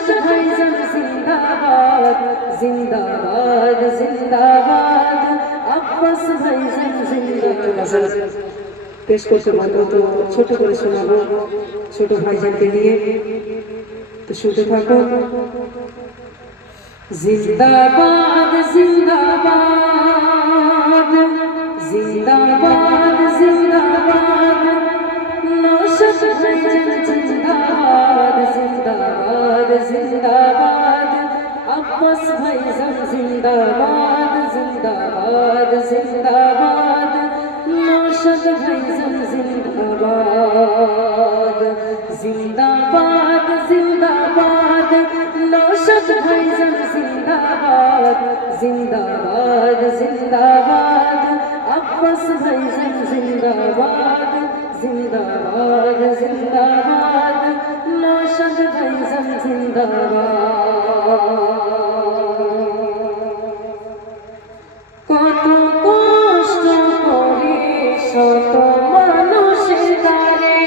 নওশাদ ভাইজান জিন্দাবাদ জিন্দাবাদ জিন্দাবাদ, আব্বাস ভাইজান জিন্দাবাদ। পেশ করতে পারবো তো ছোট করে শোনাবো ছোট ভাইজানকে নিয়ে, তো শুনতে থাকো। জিন্দাবাদ জিন্দাবাদ জিন্দাবাদ জিন্দাবাদ, নওশাদ ভাইজান জিন্দাবাদ জিন্দাবাদ জিন্দাবাদ, আব্বাস ভাইজান জিন্দাবাদ জিন্দাবাদ জিন্দাবাদ, নওশাদ ভাইজান জিন্দাবাদ জিন্দাবাদ জিন্দাবাদ, নওশাদ ভাইজান জিন্দাবাদ জিন্দাবাদ জিন্দাবাদ, আব্বাস ভাইজান জিন্দাবাদ জিন্দাবাদ জিন্দাবাদ, নওশাদ ভাইজান জিন্দাবাদ। কত কষ্ট করে শত মানুষের দ্বারে,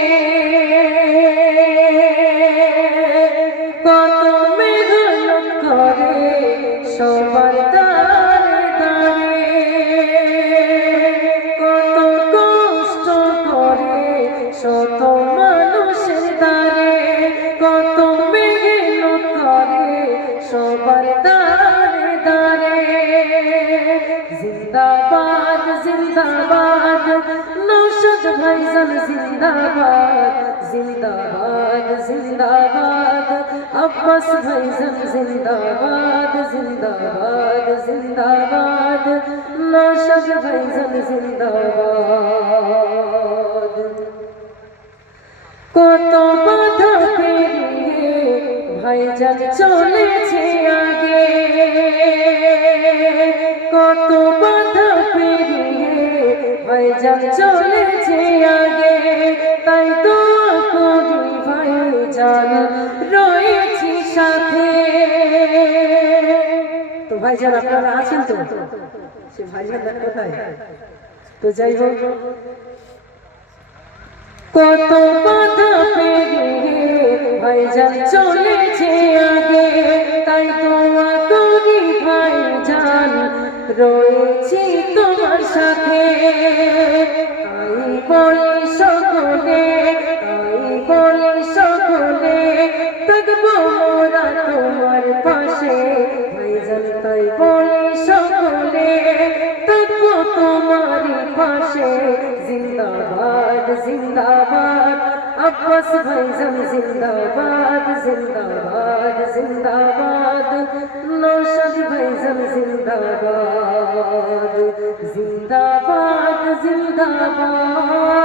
কত মেহনত করে সবার দ্বারে দ্বারে, কত কষ্ট করে শত মানুষের দ্বারে, কত মেহনত করে সবার দ্বারে দ্বারে। জিন্দাবাদ জিন্দাবাদ, নওশাদ ভাইজান জিন্দাবাদ জিন্দাবাদ জিন্দাবাদ, আব্বাস ভাইজান জিন্দাবাদ জিন্দাবাদ জিন্দাবাদ, নওশাদ ভাইজান জিন্দাবাদ। কত বাধা পেরিয়ে ভাইজান চলেছে আগে, কত বাধা পেরিয়ে ভাইজান চলেছে আগে, তাই তো করি ভাইজান রয়েছি সাথে। তো ভাইজান আপনারা আছেন তো, সে ভাইজান কোথায়? তো যাই হোক, কত বাধা পেরিয়ে ভাইজান চলেছে আগে, তাই দোয়া করি ভাইজান রয়েছি তোমার সাথে। তাই বলি সকলে, তাই বলি সকলে, থাকবো মোরা তোমার পাশে ভাইজান। তাই বলি সকলে, থাকবো তোমার পাশে। জিন্দাবাদ জিন্দাবাদ, আব্বাস ভাইজান জিন্দাবাদ জিন্দাবাদ জিন্দাবাদ, নওশাদ ভাইজান জিন্দাবাদ জিন্দাবাদ জিন্দাবাদ।